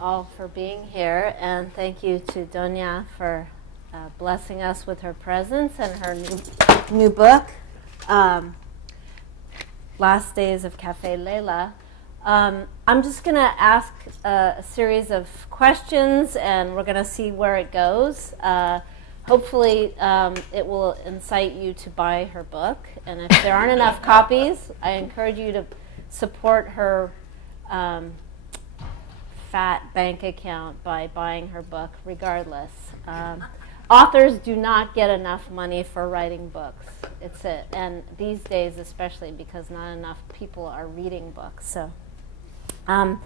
all for being here, and thank you to Donia for blessing us with her presence and her new book, Last Days of Café, Leila. I'm just going to ask a series of questions, and we're going to see where it goes. Hopefully, it will incite you to buy her book, and if there aren't enough copies, I encourage you to support her fat bank account by buying her book regardless. Authors do not get enough money for writing books. It's it, and these days especially because not enough people are reading books. So I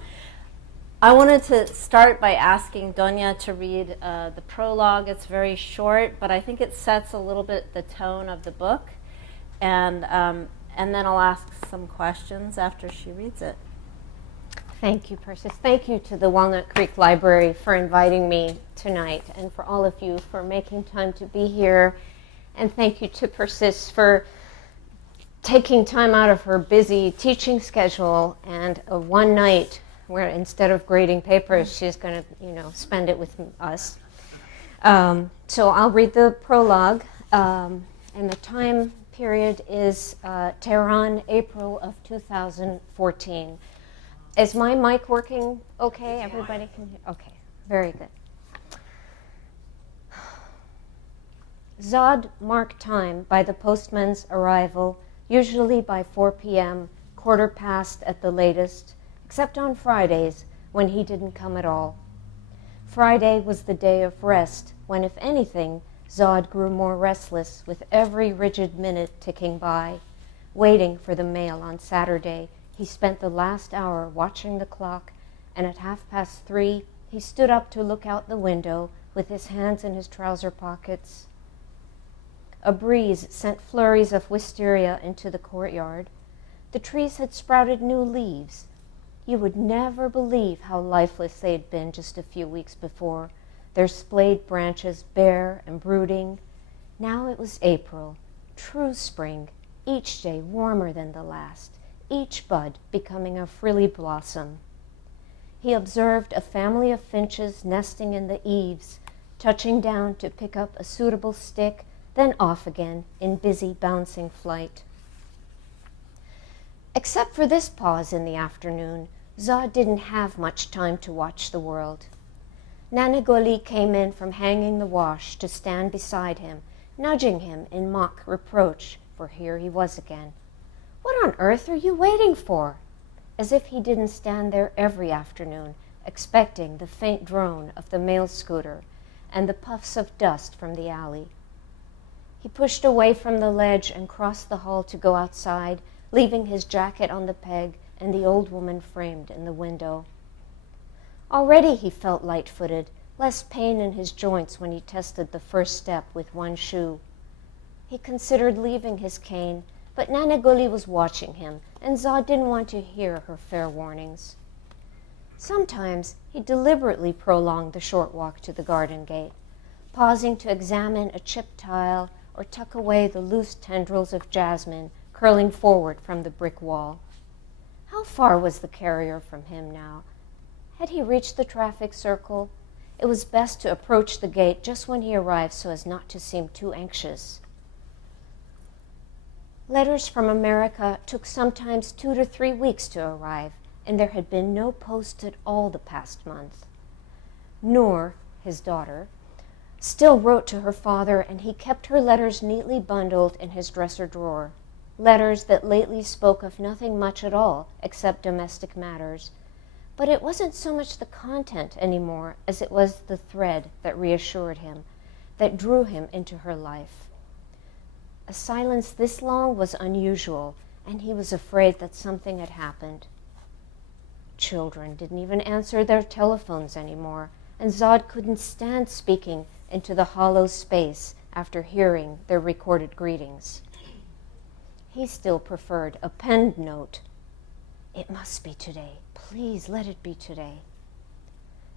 wanted to start by asking Donia to read the prologue. It's very short, but I think it sets a little bit the tone of the book, and then I'll ask some questions after she reads it. Thank you, Persis. Thank you to the Walnut Creek Library for inviting me tonight, and for all of you for making time to be here. And thank you to Persis for taking time out of her busy teaching schedule and a one night where instead of grading papers, she's going to, spend it with us. So I'll read the prologue, and the time period is Tehran, April of 2014. Is my mic working okay? Everybody can hear? Okay, very good. Zod marked time by the postman's arrival, usually by 4 p.m., quarter past at the latest, except on Fridays, when he didn't come at all. Friday was the day of rest, when, if anything, Zod grew more restless with every rigid minute ticking by. Waiting for the mail on Saturday, he spent the last hour watching the clock, and at 3:30, he stood up to look out the window with his hands in his trouser pockets. A breeze sent flurries of wisteria into the courtyard. The trees had sprouted new leaves. You would never believe how lifeless they had been just a few weeks before, their splayed branches bare and brooding. Now it was April, true spring, each day warmer than the last, each bud becoming a frilly blossom. He observed a family of finches nesting in the eaves, touching down to pick up a suitable stick, then off again in busy bouncing flight. Except for this pause in the afternoon, Zod didn't have much time to watch the world. Nanagoli came in from hanging the wash to stand beside him, nudging him in mock reproach, for here he was again. "What on earth are you waiting for?" As if he didn't stand there every afternoon, expecting the faint drone of the mail scooter and the puffs of dust from the alley. He pushed away from the ledge and crossed the hall to go outside, leaving his jacket on the peg and the old woman framed in the window. Already he felt light-footed, less pain in his joints when he tested the first step with one shoe. He considered leaving his cane, but Nanagoli was watching him, and Zod didn't want to hear her fair warnings. Sometimes he deliberately prolonged the short walk to the garden gate, pausing to examine a chipped tile or tuck away the loose tendrils of jasmine curling forward from the brick wall. How far was the carrier from him now? Had he reached the traffic circle? It was best to approach the gate just when he arrived so as not to seem too anxious. Letters from America took sometimes 2 to 3 weeks to arrive, and there had been no post at all the past month. Noor, his daughter, still wrote to her father, and he kept her letters neatly bundled in his dresser drawer, letters that lately spoke of nothing much at all except domestic matters. But it wasn't so much the content anymore as it was the thread that reassured him, that drew him into her life. A silence this long was unusual, and he was afraid that something had happened. Children didn't even answer their telephones anymore, and Zod couldn't stand speaking into the hollow space after hearing their recorded greetings. He still preferred a penned note. "It must be today. Please let it be today."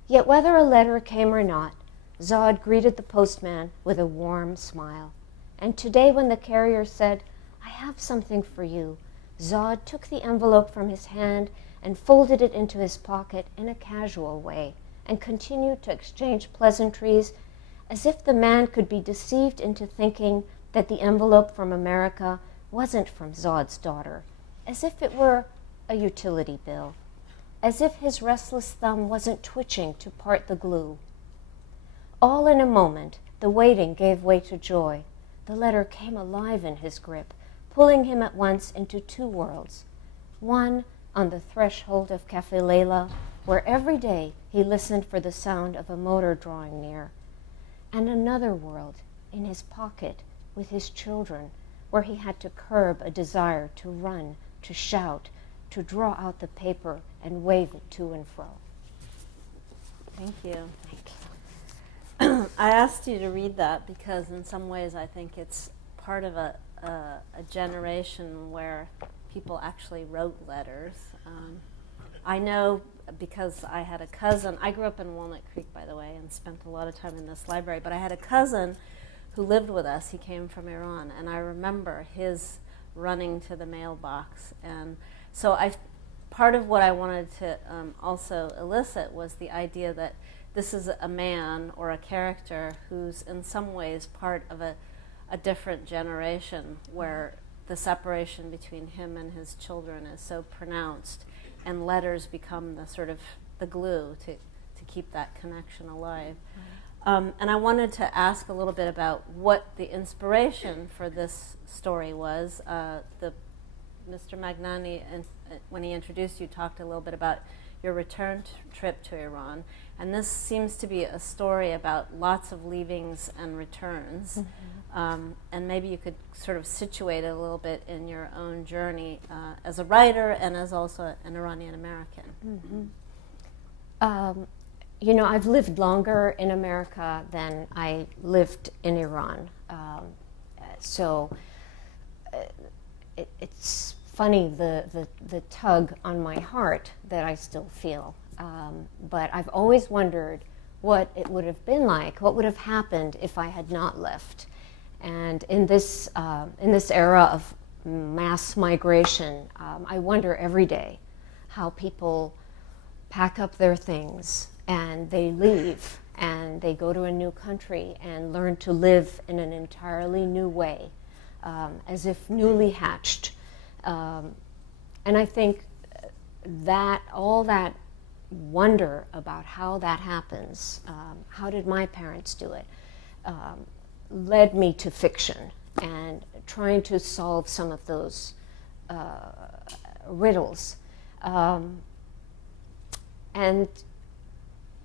Yet whether a letter came or not, Zod greeted the postman with a warm smile. And today when the carrier said, "I have something for you," Zod took the envelope from his hand and folded it into his pocket in a casual way, and continued to exchange pleasantries, as if the man could be deceived into thinking that the envelope from America wasn't from Zod's daughter, as if it were a utility bill, as if his restless thumb wasn't twitching to part the glue. All in a moment, the waiting gave way to joy. The letter came alive in his grip, pulling him at once into two worlds. One on the threshold of Café Leila, where every day he listened for the sound of a motor drawing near, and another world in his pocket with his children, where he had to curb a desire to run, to shout, to draw out the paper and wave it to and fro. Thank you. Thank you. I asked you to read that because in some ways I think it's part of a generation where people actually wrote letters. I know because I had a cousin. I grew up in Walnut Creek, by the way, and spent a lot of time in this library, but I had a cousin who lived with us. He came from Iran, and I remember his running to the mailbox. And so part of what I wanted to also elicit was the idea that this is a man or a character who's in some ways part of a different generation where the separation between him and his children is so pronounced, and letters become the sort of the glue to keep that connection alive. And I wanted to ask a little bit about what the inspiration for this story was. Mr. Magnani, when he introduced you, talked a little bit about your return trip to Iran. And this seems to be a story about lots of leavings and returns. Mm-hmm. And maybe you could sort of situate it a little bit in your own journey as a writer and as also an Iranian American. Mm-hmm. I've lived longer in America than I lived in Iran. It's funny, the tug on my heart that I still feel. But I've always wondered what it would have been like, what would have happened if I had not left. And in this era of mass migration, I wonder every day how people pack up their things and they leave and they go to a new country and learn to live in an entirely new way, as if newly hatched. And I think that all that wonder about how that happens, how did my parents do it, led me to fiction and trying to solve some of those riddles. And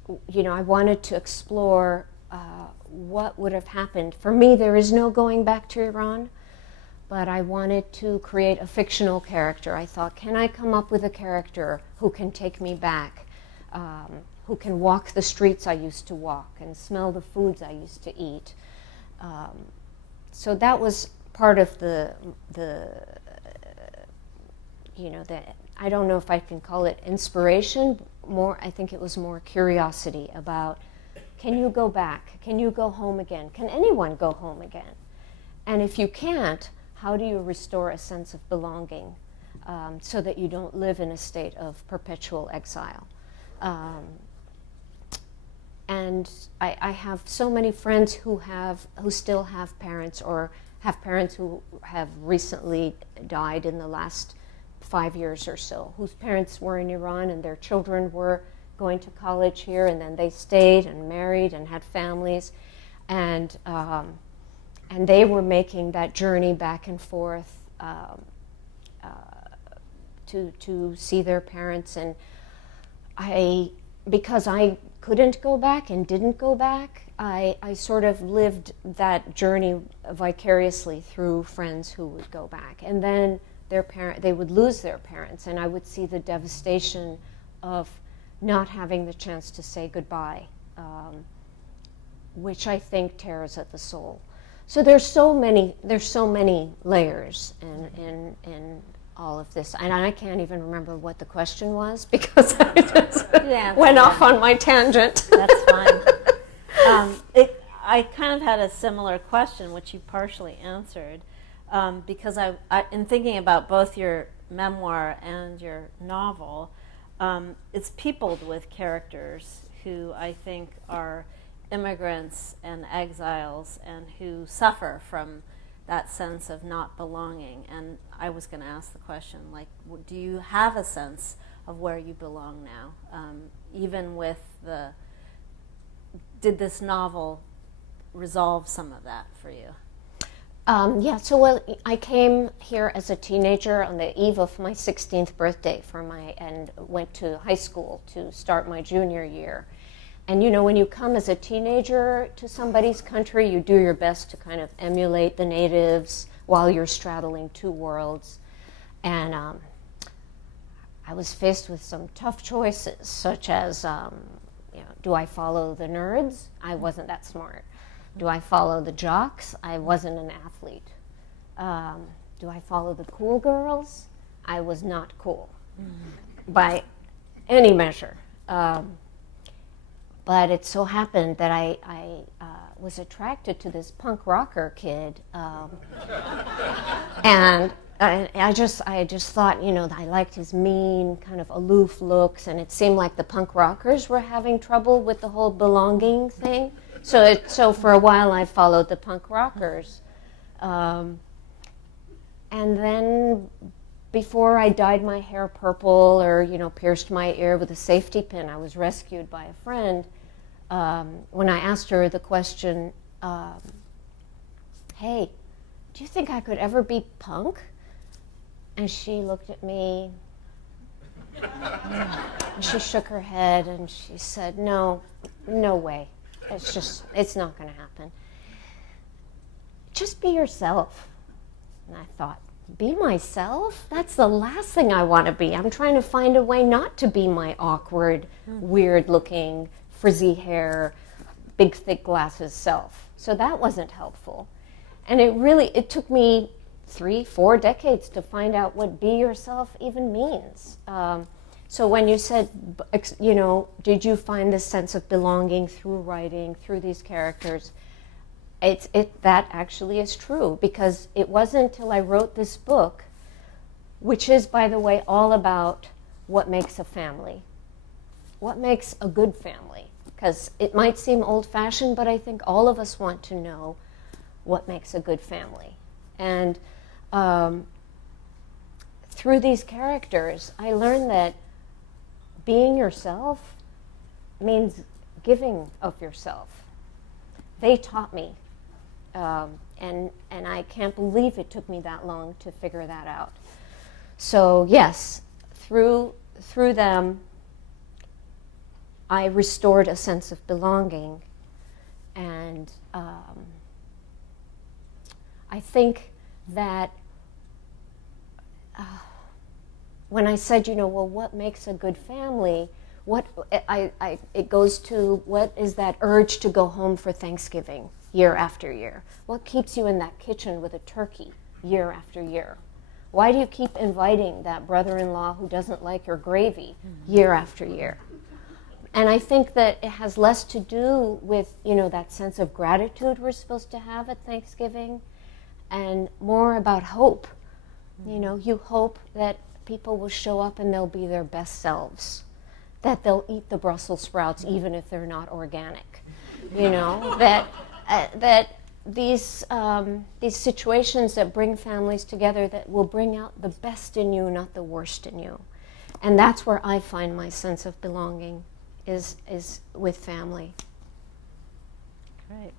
I wanted to explore what would have happened. For me, there is no going back to Iran, but I wanted to create a fictional character. I thought, can I come up with a character who can take me back, who can walk the streets I used to walk and smell the foods I used to eat? So that was part of the I don't know if I can call it inspiration. I think it was more curiosity about, can you go back? Can you go home again? Can anyone go home again? And if you can't, how do you restore a sense of belonging so that you don't live in a state of perpetual exile? And I have so many friends who still have parents or have parents who have recently died in the last 5 years or so, whose parents were in Iran and their children were going to college here, and then they stayed and married and had families, and they were making that journey back and forth to see their parents. And because I couldn't go back and didn't go back, I sort of lived that journey vicariously through friends who would go back, and then they would lose their parents, and I would see the devastation of not having the chance to say goodbye, which I think tears at the soul. So there's so many layers in all of this, and I can't even remember what the question was because I just went off on my tangent. That's fine. I kind of had a similar question, which you partially answered. Because in thinking about both your memoir and your novel, it's peopled with characters who I think are immigrants and exiles and who suffer from that sense of not belonging. And I was going to ask the question, like, do you have a sense of where you belong now? Even with did this novel resolve some of that for you? I came here as a teenager on the eve of my 16th birthday and went to high school to start my junior year. And when you come as a teenager to somebody's country, you do your best to kind of emulate the natives while you're straddling two worlds. And I was faced with some tough choices, such as, do I follow the nerds? I wasn't that smart. Do I follow the jocks? I wasn't an athlete. Do I follow the cool girls? I was not cool by any measure. But it so happened that I was attracted to this punk rocker kid, and I just thought, I liked his mean, kind of aloof looks, and it seemed like the punk rockers were having trouble with the whole belonging thing. So for a while I followed the punk rockers, and then before I dyed my hair purple or pierced my ear with a safety pin, I was rescued by a friend. When I asked her the question, "Hey, do you think I could ever be punk?" And she looked at me, and she shook her head, and she said, "No way. It's not going to happen. Just be yourself." And I thought, be myself? That's the last thing I want to be. I'm trying to find a way not to be my awkward, weird-looking, frizzy hair, big, thick glasses self. So that wasn't helpful. And it took me 3-4 decades to find out what be yourself even means. So when you said, did you find this sense of belonging through writing, through these characters? That actually is true, because it wasn't until I wrote this book, which is, by the way, all about what makes a family, what makes a good family. Because it might seem old-fashioned, but I think all of us want to know what makes a good family. And through these characters, I learned that being yourself means giving of yourself. They taught me. And I can't believe it took me that long to figure that out. So yes, through them, I restored a sense of belonging. And I think that when I said, what makes a good family, it goes to what is that urge to go home for Thanksgiving year after year? What keeps you in that kitchen with a turkey year after year? Why do you keep inviting that brother-in-law who doesn't like your gravy year after year? And I think that it has less to do with, that sense of gratitude we're supposed to have at Thanksgiving, and more about hope. You hope that people will show up and they'll be their best selves, that they'll eat the Brussels sprouts even if they're not organic, that these situations that bring families together, that will bring out the best in you, not the worst in you. And that's where I find my sense of belonging, is with family. Great.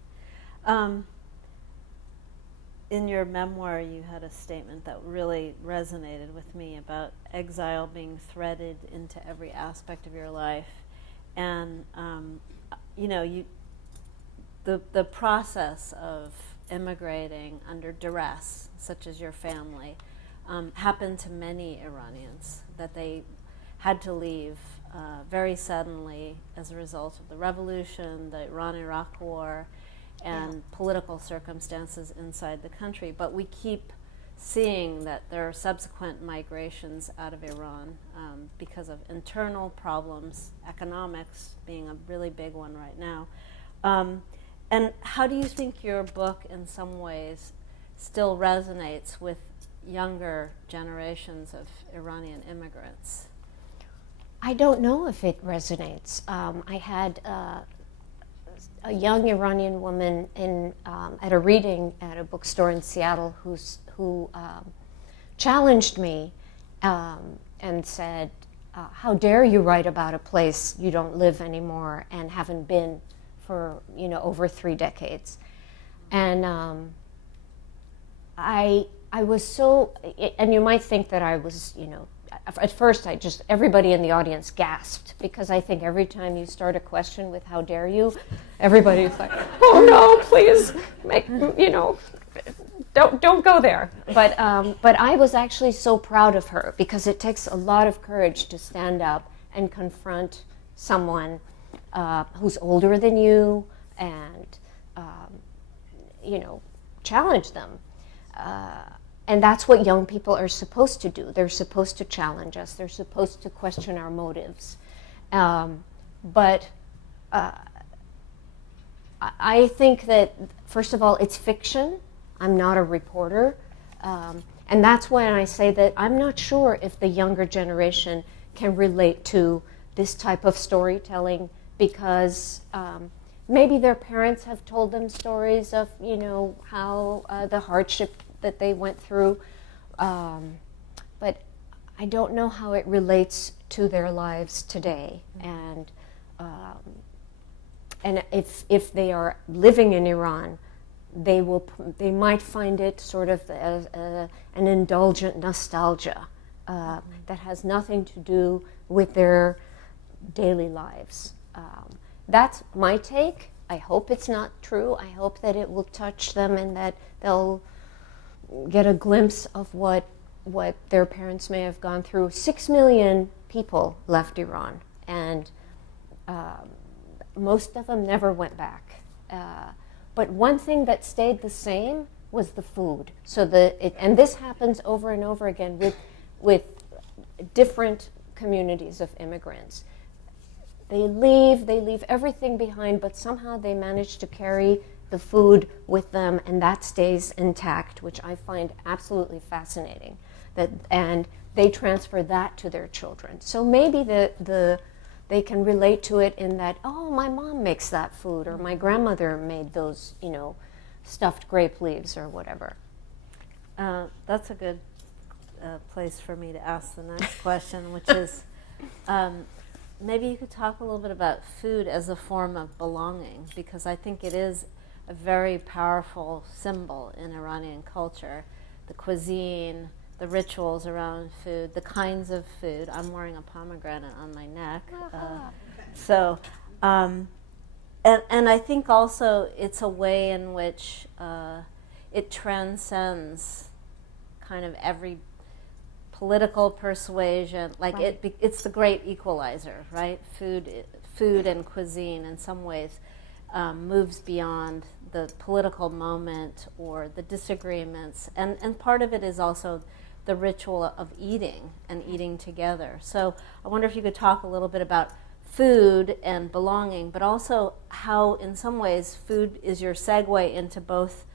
In your memoir, you had a statement that really resonated with me about exile being threaded into every aspect of your life. And, the process of immigrating under duress, such as your family, happened to many Iranians, that they had to leave very suddenly as a result of the revolution, the Iran-Iraq war, and political circumstances inside the country. But we keep seeing that there are subsequent migrations out of Iran because of internal problems, economics being a really big one right now. And how do you think your book, in some ways, still resonates with younger generations of Iranian immigrants? I don't know if it resonates. I had a young Iranian woman at a reading at a bookstore in Seattle who challenged me and said, how dare you write about a place you don't live anymore and haven't been for over 3 decades. And I was so, and you might think that I was, at first everybody in the audience gasped, because I think every time you start a question with how dare you, everybody's like, oh no, please, don't go there. But I was actually so proud of her, because it takes a lot of courage to stand up and confront someone who's older than you and, challenge them. And that's what young people are supposed to do. They're supposed to challenge us. They're supposed to question our motives. But I think that, first of all, it's fiction. I'm not a reporter. And that's when I say that I'm not sure if the younger generation can relate to this type of storytelling, because maybe their parents have told them stories of, how the hardship that they went through, but I don't know how it relates to their lives today. And if they are living in Iran, they might find it sort of as an indulgent nostalgia that has nothing to do with their daily lives. That's my take. I hope it's not true. I hope that it will touch them and that they'll get a glimpse of what their parents may have gone through. 6 million people left Iran, and most of them never went back. But one thing that stayed the same was the food. So and this happens over and over again with different communities of immigrants. They leave everything behind, but somehow they manage to carry the food with them, and that stays intact, which I find absolutely fascinating. And they transfer that to their children. So maybe they can relate to it in that, oh, my mom makes that food, or my grandmother made those, stuffed grape leaves or whatever. That's a good place for me to ask the next question, which is, maybe you could talk a little bit about food as a form of belonging, because I think it is a very powerful symbol in Iranian culture. The cuisine, the rituals around food, the kinds of food. I'm wearing a pomegranate on my neck. And I think also it's a way in which it transcends kind of every political persuasion. Like right. It's the great equalizer, right? Food and cuisine in some ways moves beyond the political moment or the disagreements. And part of it is also the ritual of eating and eating together. So I wonder if you could talk a little bit about food and belonging, but also how, in some ways, food is your segue into both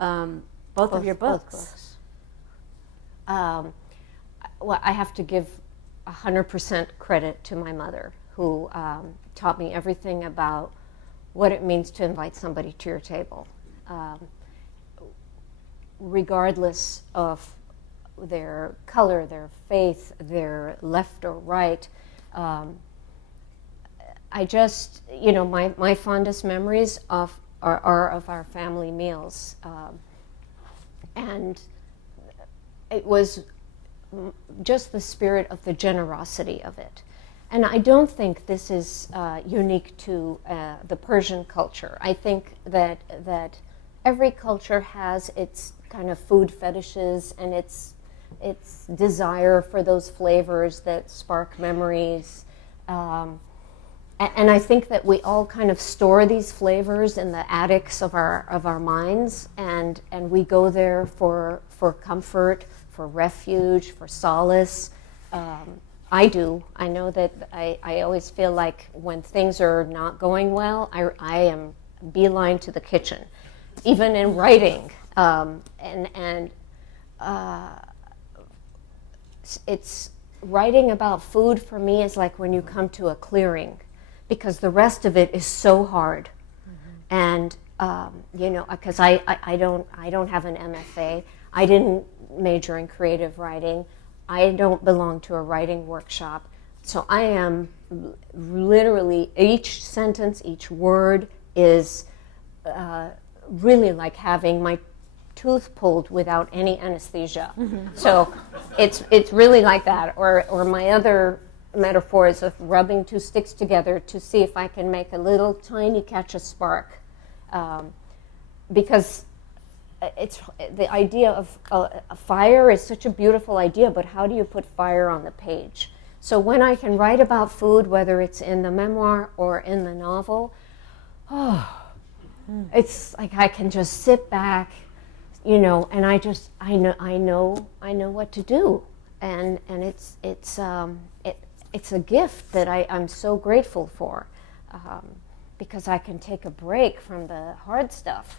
of your books. Well, I have to give 100% credit to my mother, who taught me everything about what it means to invite somebody to your table, regardless of their color, their faith, their left or right. I just, my fondest memories are of our family meals. And it was just the spirit of the generosity of it. And I don't think this is unique to the Persian culture. I think that every culture has its kind of food fetishes and its desire for those flavors that spark memories. And I think that we all kind of store these flavors in the attics of our minds, and we go there for comfort, for refuge, for solace. I do. I know that I always feel like when things are not going well, I am beeline to the kitchen, even in writing. It's writing about food for me is like when you come to a clearing, because the rest of it is so hard. And because I don't have an MFA. I didn't major in creative writing. I don't belong to a writing workshop. So I am literally, each sentence, each word is really like having my tooth pulled without any anesthesia. So it's really like that. Or my other metaphors of rubbing two sticks together to see if I can make a little tiny catch a spark. Because it's the idea of a fire is such a beautiful idea, but how do you put fire on the page? So when I can write about food, whether it's in the memoir or in the novel, it's like I can just sit back, and I know what to do, and it's a gift that I'm so grateful for, because I can take a break from the hard stuff,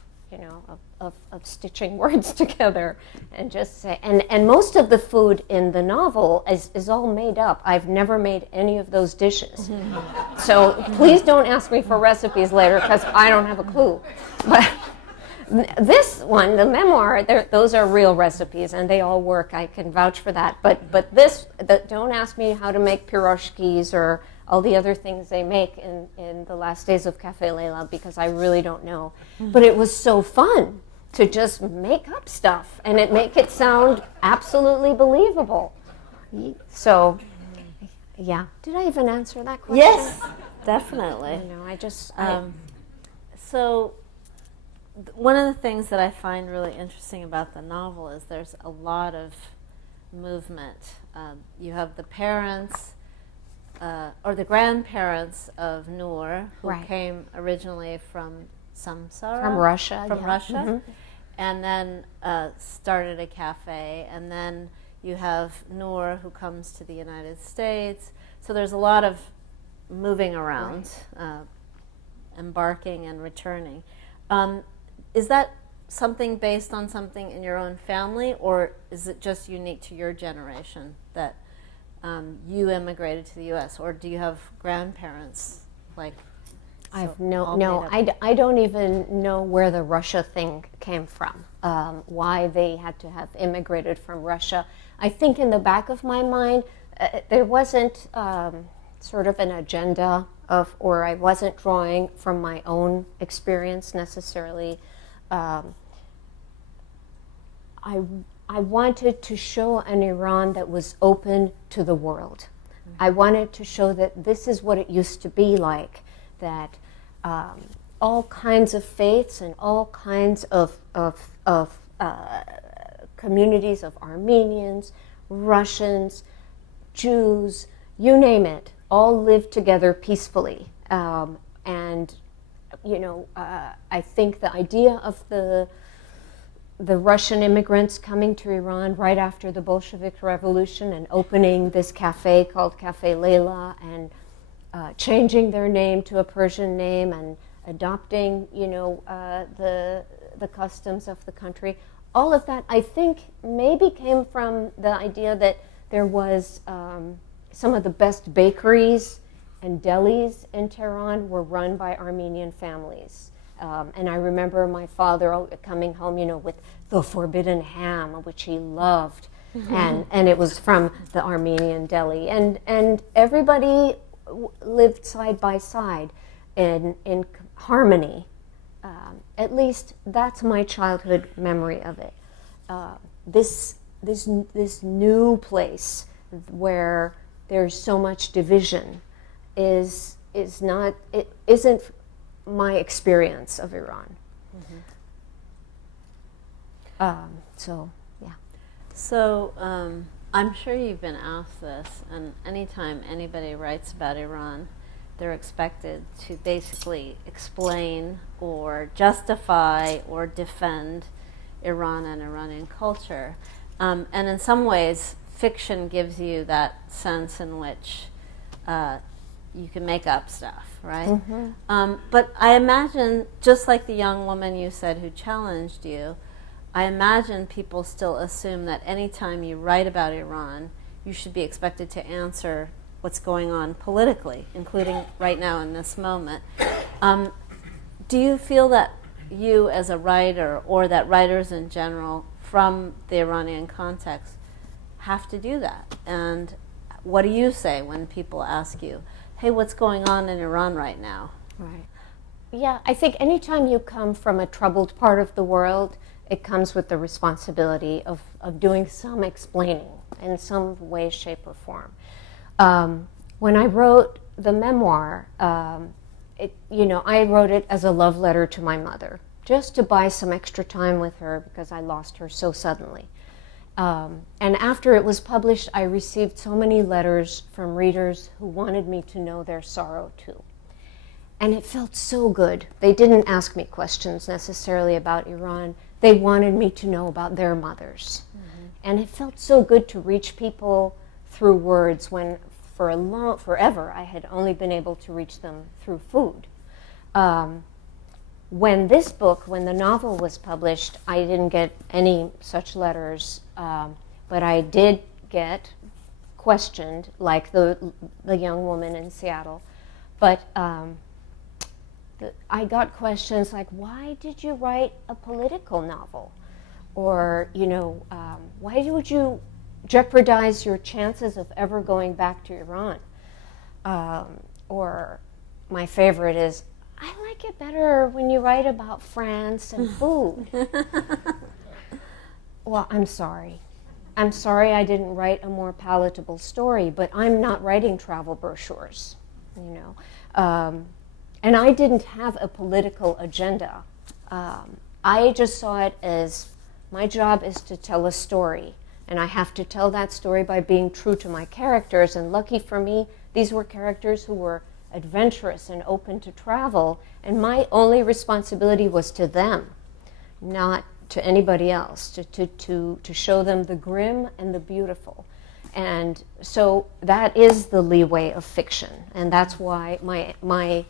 of stitching words together and just say, and most of the food in the novel is all made up. I've never made any of those dishes. So please don't ask me for recipes later, because I don't have a clue. But this one, the memoir, those are real recipes and they all work. I can vouch for that. But don't ask me how to make piroshkis or all the other things they make in the last days of Café Leila, because I really don't know. But it was so fun to just make up stuff and make it sound absolutely believable. So, yeah. Did I even answer that question? Yes, definitely. So one of the things that I find really interesting about the novel is there's a lot of movement. You have the parents, or the grandparents of Noor, who came originally from Samsara. From Russia. From Russia. And then started a cafe. And then you have Noor, who comes to the United States. So there's a lot of moving around, embarking and returning. Is that something based on something in your own family, or is it just unique to your generation that you immigrated to the U.S., or do you have grandparents like? I don't even know where the Russia thing came from. Why they had to have immigrated from Russia. I think in the back of my mind, there wasn't sort of an agenda or I wasn't drawing from my own experience necessarily. I wanted to show an Iran that was open to the world. I wanted to show that this is what it used to be like, that all kinds of faiths and all kinds of communities of Armenians, Russians, Jews, you name it, all live together peacefully. And I think the idea of the Russian immigrants coming to Iran right after the Bolshevik Revolution and opening this cafe called Café Leila and changing their name to a Persian name and adopting, the customs of the country. All of that, I think, maybe came from the idea that there was some of the best bakeries and delis in Tehran were run by Armenian families. And I remember my father coming home, with the forbidden ham, which he loved, and it was from the Armenian deli. And everybody lived side by side in harmony. At least that's my childhood memory of it. This new place where there's so much division isn't my experience of Iran. So I'm sure you've been asked this, and anytime anybody writes about Iran, they're expected to basically explain or justify or defend Iran and Iranian culture. And in some ways, fiction gives you that sense in which you can make up stuff, right? But I imagine, just like the young woman you said who challenged you, I imagine people still assume that anytime you write about Iran, you should be expected to answer what's going on politically, including right now in this moment. Do you feel that you as a writer, or that writers in general from the Iranian context, have to do that? And what do you say when people ask you, hey, what's going on in Iran right now? Right. Yeah, I think anytime you come from a troubled part of the world, it comes with the responsibility of doing some explaining in some way, shape, or form. When I wrote the memoir, I wrote it as a love letter to my mother, just to buy some extra time with her because I lost her so suddenly. And after it was published, I received so many letters from readers who wanted me to know their sorrow too. And it felt so good. They didn't ask me questions necessarily about Iran. They wanted me to know about their mothers. Mm-hmm. And it felt so good to reach people through words when forever I had only been able to reach them through food. When the novel was published, I didn't get any such letters, but I did get questioned, like the young woman in Seattle. But I got questions like, why did you write a political novel? Or, why would you jeopardize your chances of ever going back to Iran? Or my favorite is, I like it better when you write about France and food. Well, I'm sorry. I'm sorry I didn't write a more palatable story, but I'm not writing travel brochures, And I didn't have a political agenda. I just saw it as my job is to tell a story, and I have to tell that story by being true to my characters. And lucky for me, these were characters who were adventurous and open to travel, and my only responsibility was to them, not to anybody else, to show them the grim and the beautiful. And so that is the leeway of fiction, and that's why my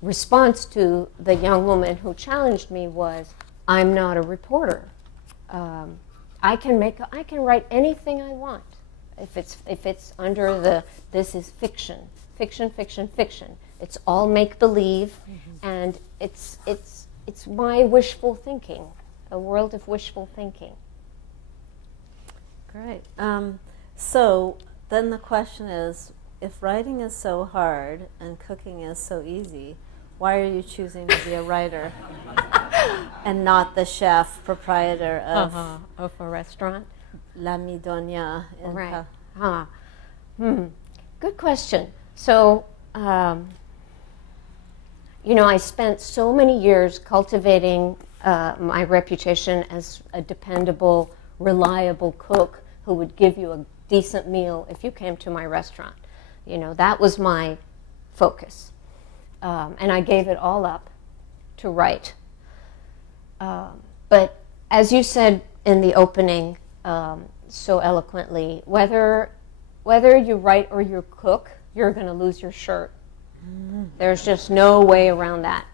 response to the young woman who challenged me was, I'm not a reporter. I can write anything I want if it's under this is fiction. It's all make believe, mm-hmm. and it's my wishful thinking, a world of wishful thinking. Great. So then the question is, if writing is so hard and cooking is so easy, why are you choosing to be a writer and not the chef proprietor of a restaurant? Donia in Right. Good question. So, I spent so many years cultivating my reputation as a dependable, reliable cook who would give you a decent meal if you came to my restaurant. That was my focus. And I gave it all up to write. But as you said in the opening so eloquently, whether you write or you cook, you're going to lose your shirt. Mm. There's just no way around that.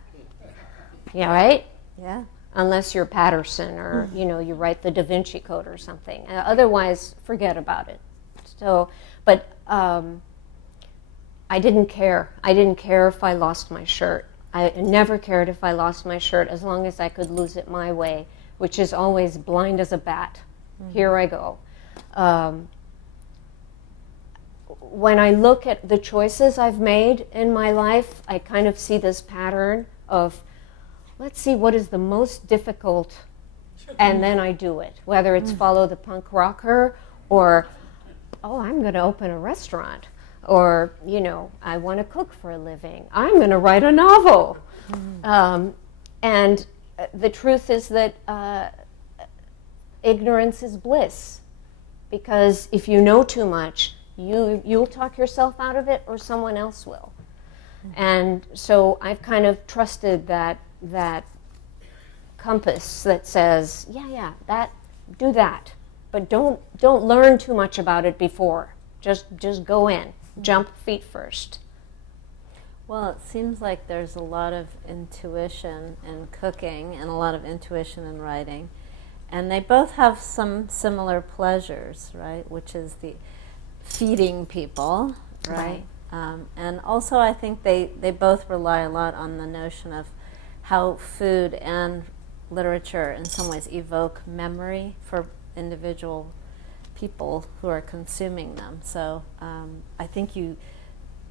Yeah, right? Yeah. Unless you're Patterson or, you write the Da Vinci Code or something. Otherwise, forget about it. So, but I didn't care. I didn't care if I lost my shirt. I never cared if I lost my shirt as long as I could lose it my way, which is always blind as a bat. Mm-hmm. Here I go. When I look at the choices I've made in my life, I kind of see this pattern of, let's see what is the most difficult, and then I do it. Whether it's follow the punk rocker or, I'm going to open a restaurant. Or, I want to cook for a living. I'm going to write a novel. Mm. And the truth is that ignorance is bliss. Because if you know too much, you'll talk yourself out of it or someone else will. Mm. And so I've kind of trusted that compass that says, do that. But don't learn too much about it before. Just go in. Jump feet first. Well, it seems like there's a lot of intuition in cooking and a lot of intuition in writing. And they both have some similar pleasures, right? Which is feeding people, right? And also I think they both rely a lot on the notion of how food and literature in some ways evoke memory for individual people who are consuming them. So I think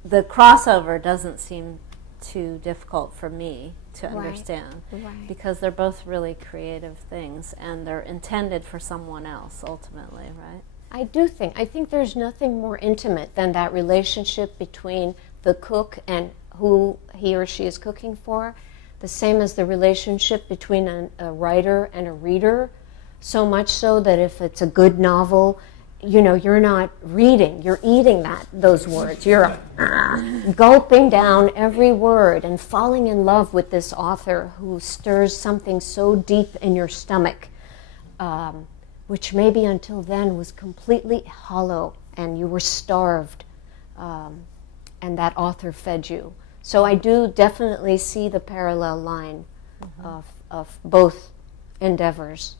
the crossover doesn't seem too difficult for me to understand, because they're both really creative things and they're intended for someone else ultimately, right? I think there's nothing more intimate than that relationship between the cook and who he or she is cooking for, the same as the relationship between a writer and a reader, so much so that if it's a good novel, you're not reading, you're eating those words. You're gulping down every word and falling in love with this author who stirs something so deep in your stomach, which maybe until then was completely hollow and you were starved, and that author fed you. So I do definitely see the parallel line of both endeavors.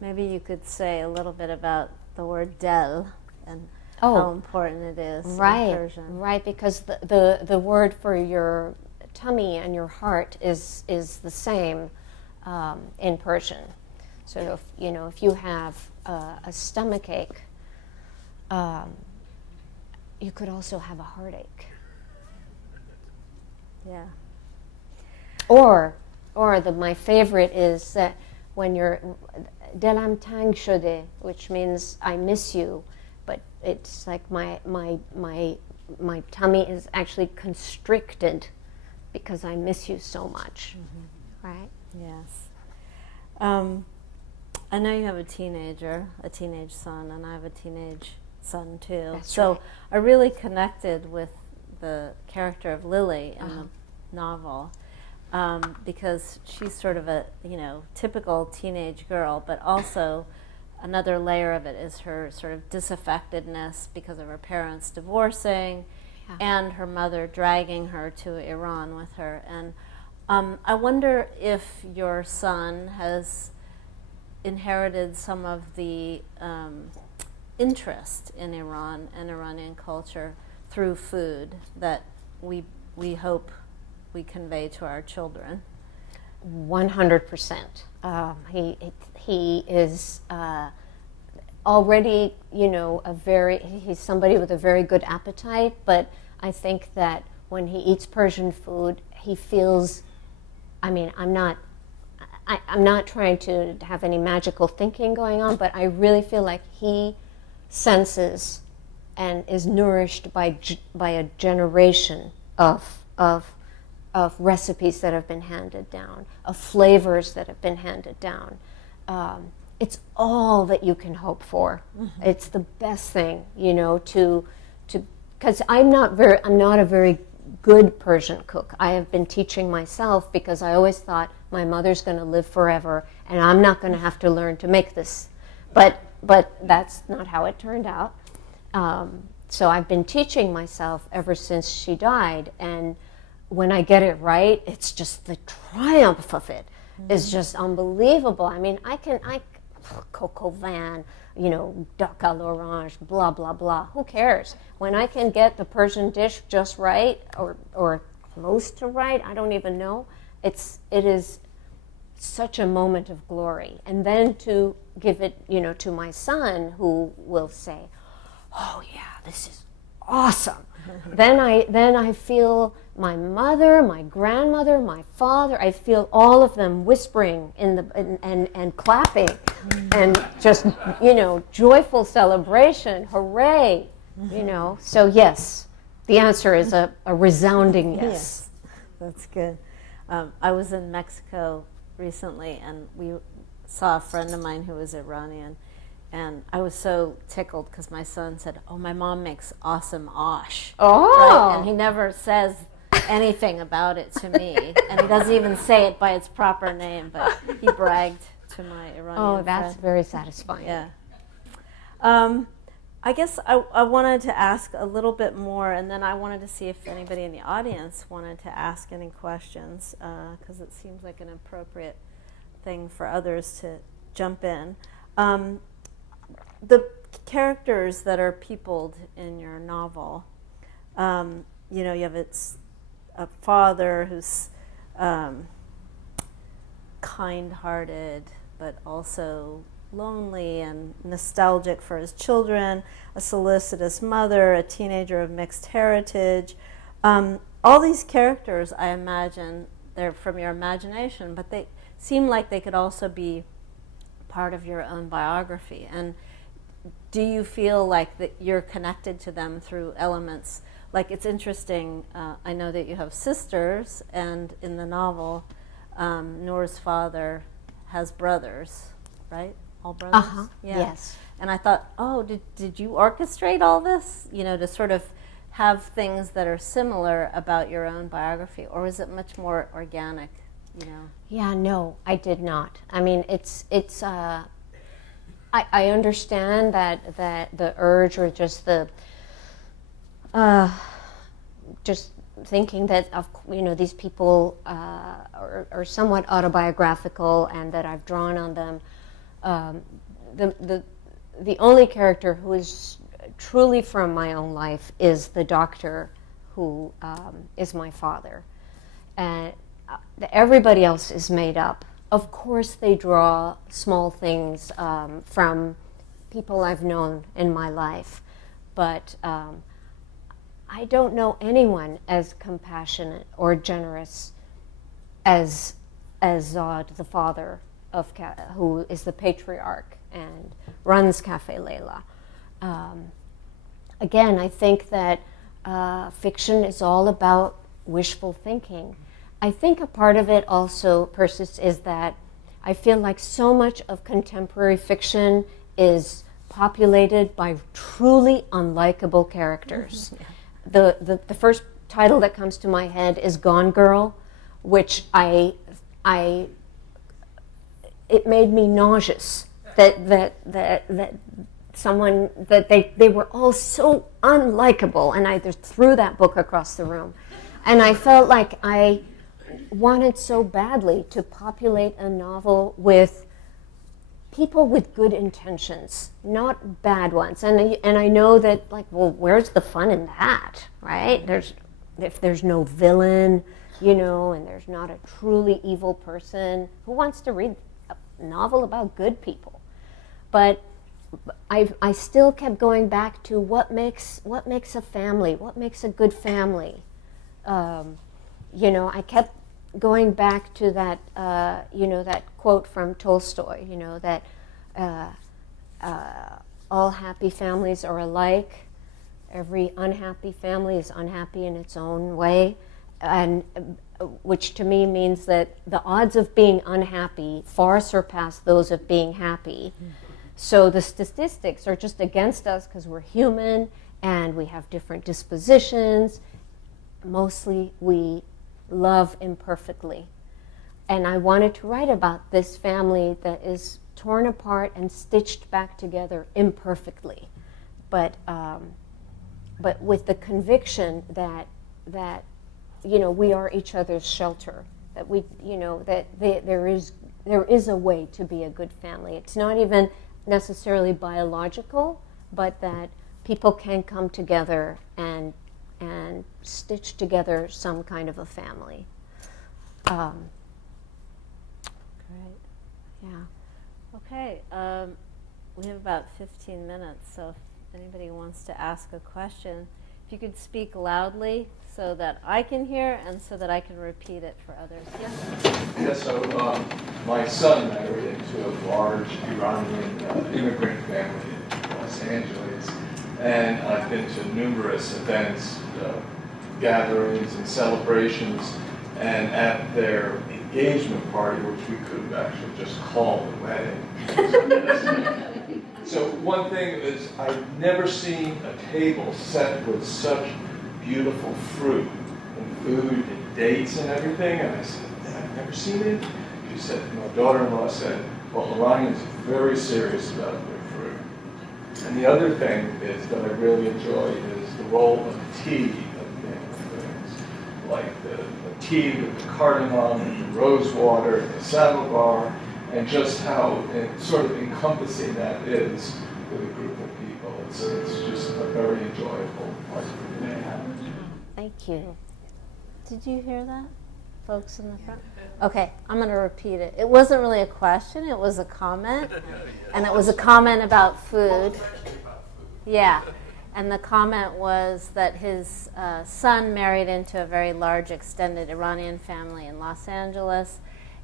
Maybe you could say a little bit about the word del and how important it is in Persian. Right, because the word for your tummy and your heart is the same in Persian. So if you have a stomach ache, you could also have a heartache. Yeah. Or my favorite is that when you're delam tang shode, which means I miss you, but it's like my tummy is actually constricted because I miss you so much, right? Yes. I know you have a teenage son, and I have a teenage son too. That's so right. I really connected with the character of Lily in the novel, because she's sort of a typical teenage girl, but also another layer of it is her sort of disaffectedness because of her parents divorcing, and her mother dragging her to Iran with her. And I wonder if your son has inherited some of the interest in Iran and Iranian culture through food that we hope we convey to our children. 100%. He is already, he's somebody with a very good appetite, but I think that when he eats Persian food, he feels, I'm not trying to have any magical thinking going on, but I really feel like he senses and is nourished by a generation of recipes that have been handed down, of flavors that have been handed down. It's all that you can hope for. It's the best thing, because I'm not a very good Persian cook. I have been teaching myself because I always thought my mother's going to live forever and I'm not going to have to learn to make this. But that's not how it turned out. So I've been teaching myself ever since she died, and when I get it right, it's just the triumph of it is just unbelievable. Coco van, duck à l'orange, blah, blah, blah. Who cares? When I can get the Persian dish just right or close to right, I don't even know. It is such a moment of glory. And then to give it, to my son, who will say, "Oh yeah, this is awesome." Then I feel my mother, my grandmother, my father. I feel all of them whispering and clapping, and just joyful celebration, hooray! So yes, the answer is a resounding yes. That's good. I was in Mexico recently, and we saw a friend of mine who was Iranian. And I was so tickled because my son said, "Oh, my mom makes awesome osh." Oh. Right? And he never says anything about it to me. And he doesn't even say it by its proper name, but he bragged to my Iranian Oh, that's friend. very satisfying. Yeah. I guess I wanted to ask a little bit more, and then I wanted to see if anybody in the audience wanted to ask any questions, because it seems like an appropriate thing for others to jump in. The characters that are peopled in your novel. You know, you have a father who's kind-hearted, but also lonely and nostalgic for his children, a solicitous mother, a teenager of mixed heritage. All these characters, I imagine, they're from your imagination, but they seem like they could also be part of your own biography. And do you feel like that you're connected to them through elements? Like, it's interesting, I know that you have sisters, and in the novel, Noor's father has brothers, right? All brothers? Uh-huh, yeah. yes. And I thought, oh, did you orchestrate all this? You know, to sort of have things that are similar about your own biography, or is it much more organic, you know? Yeah, no, I did not. I mean, I understand that the urge, or just the just thinking that, you know, these people are somewhat autobiographical, and that I've drawn on them. The only character who is truly from my own life is the doctor, who is my father, and everybody else is made up. Of course, they draw small things from people I've known in my life, but I don't know anyone as compassionate or generous as Zod, the father of who is the patriarch and runs Café Leila. Again, I think that fiction is all about wishful thinking. I think a part of it also, Persis, is that I feel like so much of contemporary fiction is populated by truly unlikable characters. Yeah. The first title that comes to my head is Gone Girl, which it made me nauseous that they were all so unlikable, and I just threw that book across the room. And I felt like I wanted so badly to populate a novel with people with good intentions, not bad ones. And I know that, like, well, where's the fun in that, right? If there's no villain, you know, and there's not a truly evil person, who wants to read a novel about good people? But I still kept going back to what makes a family, what makes a good family. You know, I kept going back to that, you know, that quote from Tolstoy, you know, that all happy families are alike. Every unhappy family is unhappy in its own way, and which to me means that the odds of being unhappy far surpass those of being happy. Mm-hmm. So the statistics are just against us because we're human and we have different dispositions. Mostly we love imperfectly. And I wanted to write about this family that is torn apart and stitched back together imperfectly, but with the conviction that you know, we are each other's shelter, that we, you know, that there is a way to be a good family. It's not even necessarily biological, but that people can come together and stitch together some kind of a family. Great. Yeah. Okay. We have about 15 minutes, so if anybody wants to ask a question, if you could speak loudly so that I can hear and so that I can repeat it for others. Yes? Yes, so my son married into a large Iranian immigrant family in Los Angeles, and I've been to numerous events, gatherings and celebrations, and at their engagement party, which we could actually just call a wedding. So one thing is, I've never seen a table set with such beautiful fruit and food and dates and everything. And I said, I've never seen it. She said, my daughter-in-law said, well, Iranians are very serious about their fruit. And the other thing is that I really enjoy is the role of tea of many things, like the tea with the cardamom and the rose water and the samovar, and just how sort of encompassing that is with a group of people. it's just a very enjoyable part of the day. Thank you. Did you hear that, folks in the front? Okay, I'm going to repeat it. It wasn't really a question, it was a comment. And it was a comment about food. Yeah. And the comment was that his son married into a very large, extended Iranian family in Los Angeles.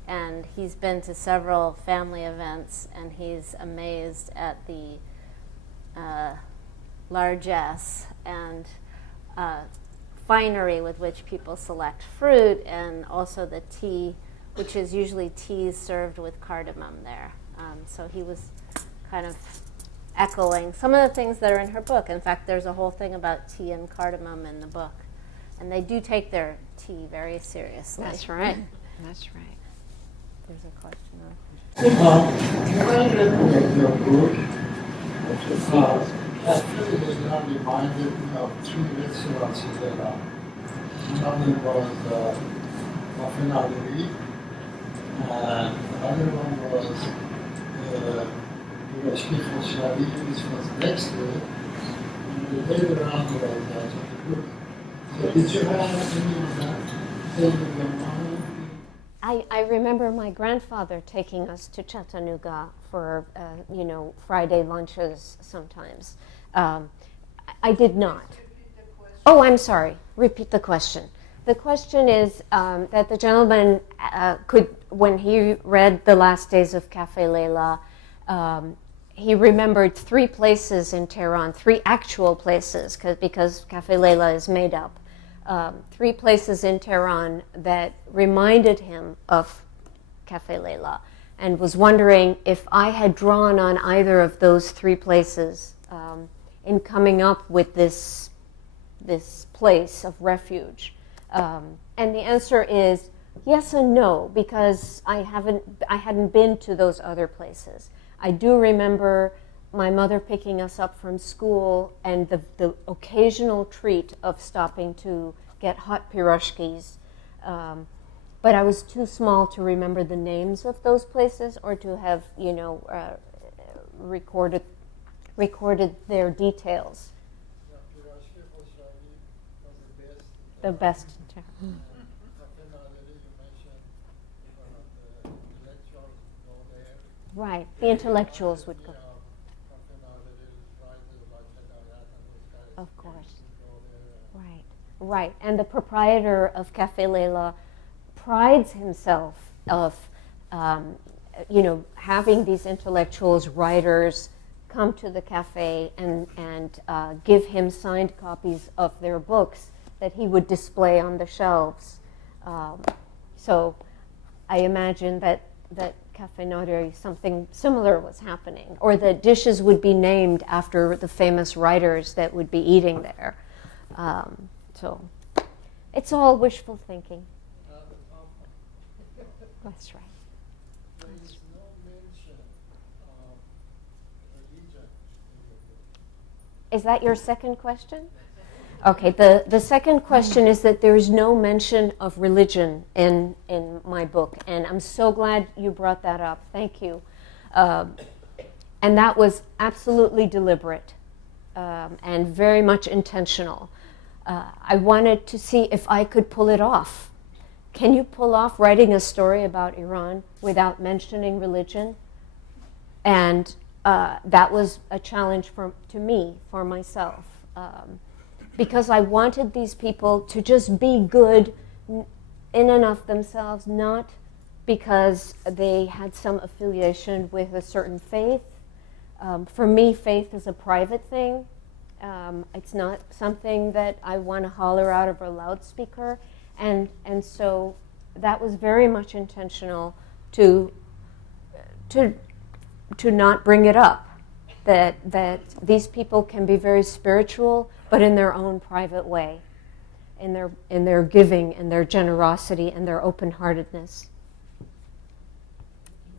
And he's been to several family events, and he's amazed at the largesse and finery with which people select fruit, and also the tea, which is usually teas served with cardamom there. So he was kind of echoing some of the things that are in her book. In fact, there's a whole thing about tea and cardamom in the book. And they do take their tea very seriously. That's right. That's right. There's a question. When I read your book, Café Leila reminded me of three restaurants in Tehran. One of them was Café Naderi, and the other one was Irashki Khosravi, which was next to it, and later on was the book. So did you have any of that thing in your mind? I remember my grandfather taking us to Chattanooga for, Friday lunches sometimes. I did not. Oh, I'm sorry. Repeat the question. The question is that the gentleman could, when he read The Last Days of Café Leila, he remembered three places in Tehran, three actual places, because Café Leila is made up. Three places in Tehran that reminded him of Café Leila, and was wondering if I had drawn on either of those three places in coming up with this place of refuge. And the answer is yes and no, because I hadn't been to those other places. I do remember my mother picking us up from school, and the occasional treat of stopping to get hot pirashkis. But I was too small to remember the names of those places or to have, recorded their details. Yeah, Irashki Khosravi was The best. Café Naderi, you mentioned one of the intellectuals go there. Right, the intellectuals would go. Of course. Right. And the proprietor of Café Leila prides himself of, having these intellectuals, writers, come to the cafe and give him signed copies of their books that he would display on the shelves. So I imagine that Café Naderi, something similar was happening, or the dishes would be named after the famous writers that would be eating there. So it's all wishful thinking. That's right. There is no mention of religion in your book. Is that your second question? Okay, the second question is that there is no mention of religion in my book, and I'm so glad you brought that up. Thank you. And that was absolutely deliberate and very much intentional. I wanted to see if I could pull it off. Can you pull off writing a story about Iran without mentioning religion? And that was a challenge to me, for myself. Because I wanted these people to just be good in and of themselves, not because they had some affiliation with a certain faith. For me, faith is a private thing. It's not something that I want to holler out of a loudspeaker. And so that was very much intentional to not bring it up. That these people can be very spiritual, but in their own private way, in their giving and their generosity and their open-heartedness.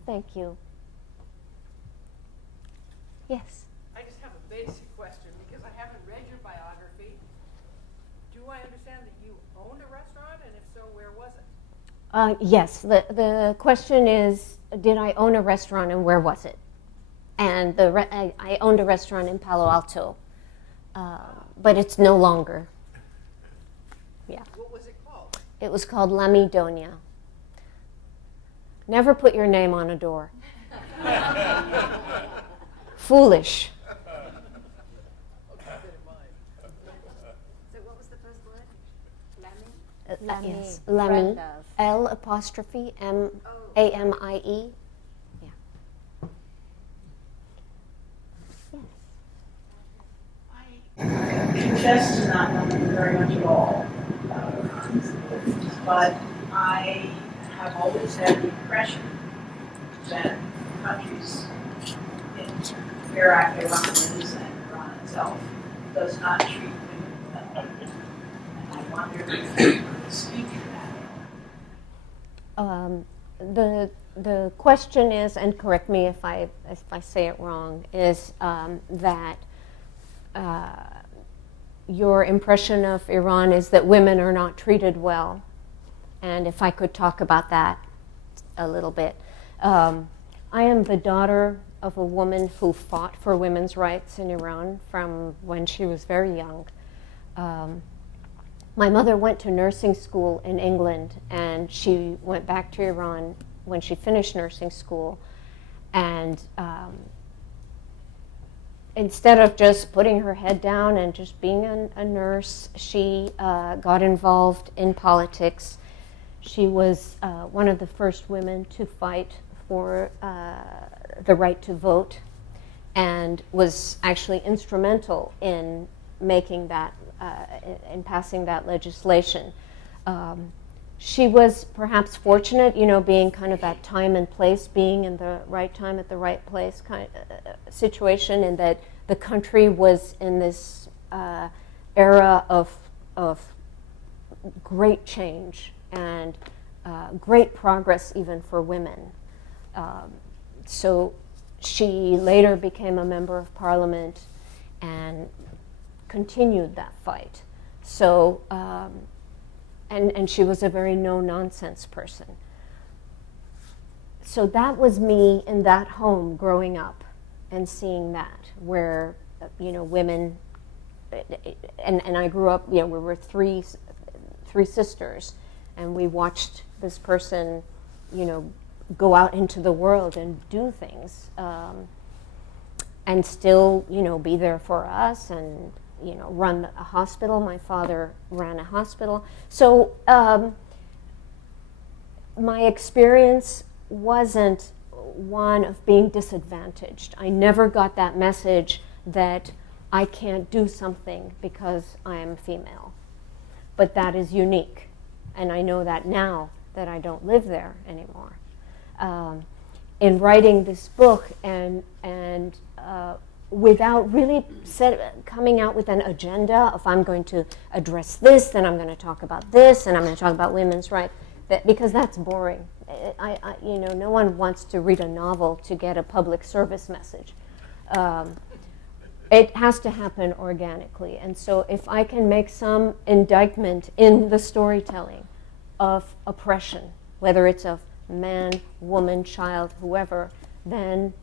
Thank you. Yes. I just have a basic question because I haven't read your biography. Do I understand that you owned a restaurant, and if so, where was it? Yes. The question is, did I own a restaurant and where was it? And I owned a restaurant in Palo Alto, but it's no longer. Yeah. What was it called? It was called Donia. Never put your name on a door. Foolish. So what was the first word? Yes, Fred Lemmy. does. L''Amie. Yeah. I confess to not knowing very much at all about Iran, but I have always had the impression that countries in Iraq, Iran is, and Iran itself does not treat women well. And I wonder if you could speak to that. The question is, and correct me if I say it wrong, is that your impression of Iran is that women are not treated well, and if I could talk about that a little bit. I am the daughter of a woman who fought for women's rights in Iran from when she was very young. My mother went to nursing school in England, and she went back to Iran when she finished nursing school. And instead of just putting her head down and just being a nurse, she got involved in politics. She was one of the first women to fight for the right to vote, and was actually instrumental in making that, in passing that legislation. She was perhaps fortunate, being kind of that time and place, being in the right time at the right place kind of situation, in that the country was in this era of great change and great progress even for women. So she later became a member of parliament and continued that fight. So, and she was a very no-nonsense person. So that was me in that home growing up and seeing that, where, women, and I grew up, we were three sisters, and we watched this person, go out into the world and do things, and still, be there for us and, run a hospital. My father ran a hospital. So my experience wasn't one of being disadvantaged. I never got that message that I can't do something because I am female. But that is unique. And I know that now that I don't live there anymore. In writing this book and without really coming out with an agenda of I'm going to address this, then I'm going to talk about this, and I'm going to talk about women's rights, because that's boring. No one wants to read a novel to get a public service message. It has to happen organically. And so if I can make some indictment in the storytelling of oppression, whether it's of man, woman, child, whoever, then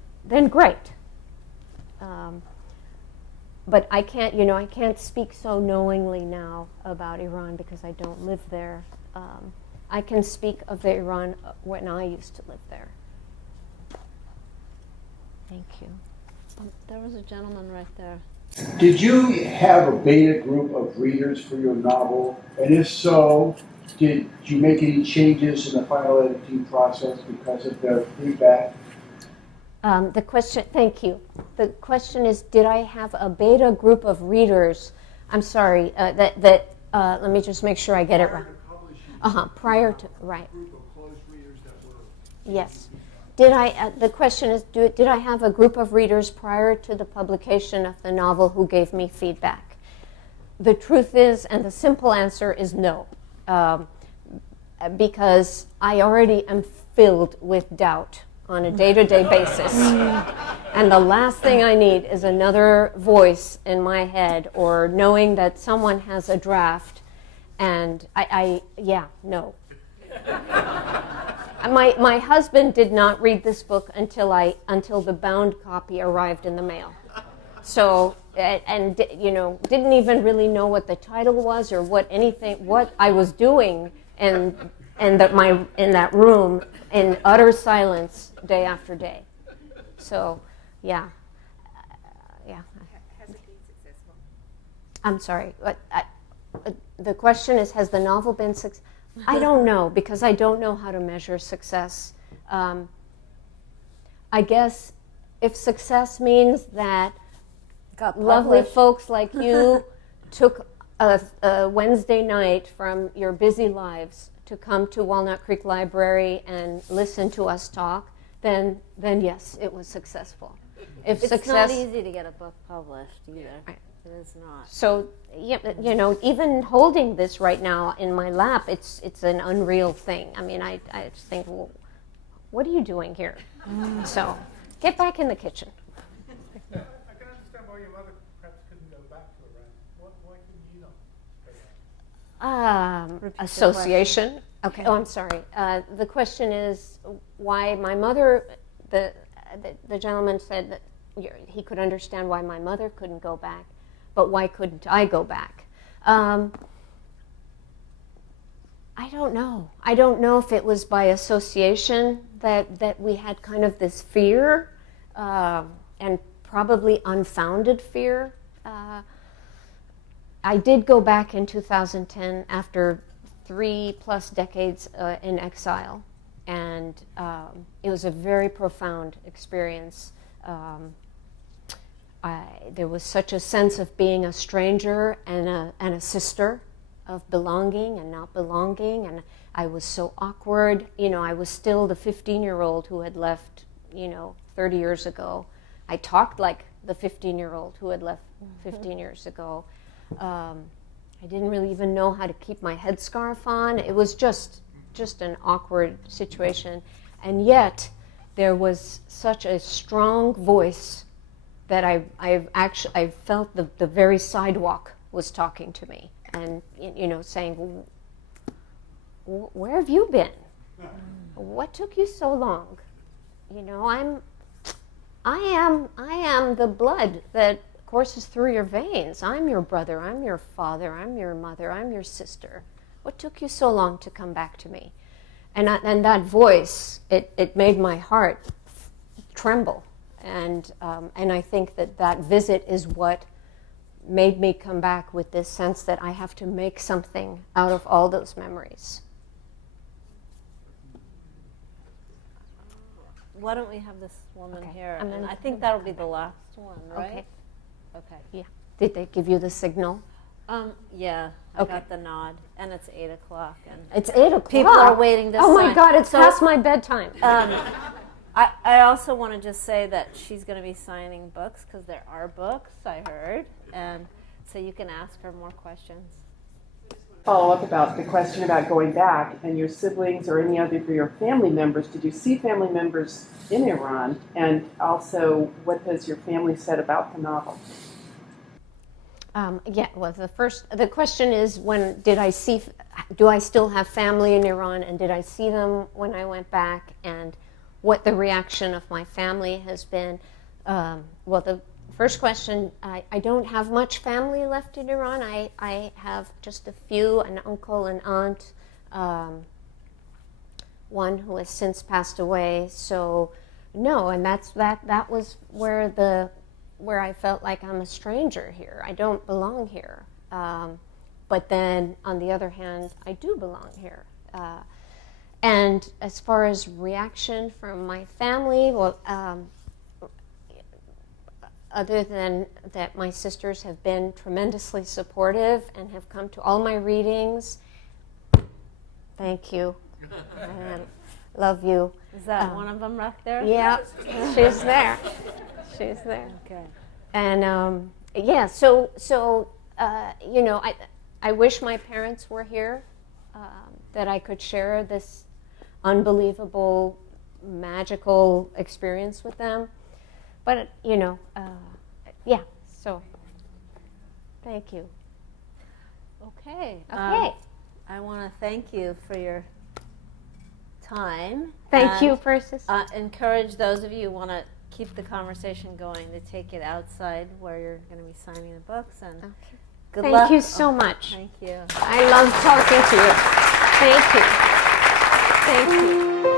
great. But I can't speak so knowingly now about Iran because I don't live there. I can speak of the Iran when I used to live there. Thank you. There was a gentleman right there. Did you have a beta group of readers for your novel? And if so, did you make any changes in the final editing process because of their feedback? The question, thank you. The question is, did I have a beta group of readers? I'm sorry, let me just make sure I get it right. Prior to, right. Group of close readers that were. Yes. The question is, did I have a group of readers prior to the publication of the novel who gave me feedback? The truth is, and the simple answer is no, because I already am filled with doubt on a day-to-day basis. And the last thing I need is another voice in my head or knowing that someone has a draft, and no. My husband did not read this book until the bound copy arrived in the mail. So, didn't even really know what the title was or what I was doing in that room in utter silence day after day. So, yeah. Has it been successful? I'm sorry. The question is, has the novel been successful? I don't know, because I don't know how to measure success. I guess if success means that lovely folks like you took a Wednesday night from your busy lives to come to Walnut Creek Library and listen to us talk, then yes, it was successful. If It's not easy to get a book published either. Right. It is not. So, even holding this right now in my lap, it's an unreal thing. I mean, I just think, well, what are you doing here? So, get back in the kitchen. I can understand why your mother perhaps couldn't go back to Iran. Why couldn't you not go back? Association. Okay. Oh, I'm sorry. The question is why my mother. The gentleman said that he could understand why my mother couldn't go back, but why couldn't I go back? I don't know. I don't know if it was by association that we had kind of this fear, and probably unfounded fear. I did go back in 2010 after 3+ decades in exile, and it was a very profound experience. There was such a sense of being a stranger and a sister, of belonging and not belonging, and I was so awkward. I was still the 15-year-old who had left, 30 years ago. I talked like the 15-year-old who had left 15 years ago. I didn't really even know how to keep my headscarf on. It was just an awkward situation, and yet there was such a strong voice that I felt the very sidewalk was talking to me, and saying, "Where have you been? What took you so long? I am the blood that courses through your veins. I'm your brother. I'm your father. I'm your mother. I'm your sister. What took you so long to come back to me?" And that voice, it made my heart tremble. And I think that visit is what made me come back with this sense that I have to make something out of all those memories. Why don't we have this woman Okay. here? And then- And I think that'll be the last one, right? Okay. Okay. Yeah. Did they give you the signal? Yeah, I Okay. got the nod, and it's 8:00, and It's 8:00. people are waiting to Oh my sign. God! It's So, past my bedtime. I also want to just say that she's going to be signing books, because there are books, I heard, and so you can ask her more questions. Follow up about the question about going back and your siblings or any other of your family members. Did you see family members in Iran? And also, what has your family said about the novel? Well, the question is, do I still have family in Iran, and did I see them when I went back, and what the reaction of my family has been. Well, the first question, I don't have much family left in Iran. I have just a few, an uncle, an aunt, one who has since passed away. So, no, and that was where I felt like I'm a stranger here. I don't belong here. But then, on the other hand, I do belong here. And as far as reaction from my family, well, other than that, my sisters have been tremendously supportive and have come to all my readings. Thank you. I love you. Is that one of them right there? Yeah, she's there. She's there. Okay. And yeah, so I wish my parents were here, that I could share this unbelievable, magical experience with them. But yeah. So, thank you. Okay. Okay. I want to thank you for your time. Thank you, And, Persis. encourage those of you who want to keep the conversation going to take it outside where you're going to be signing the books. And Okay. good Thank luck. you so much. Thank you. I love talking to you. Thank you. Thank you.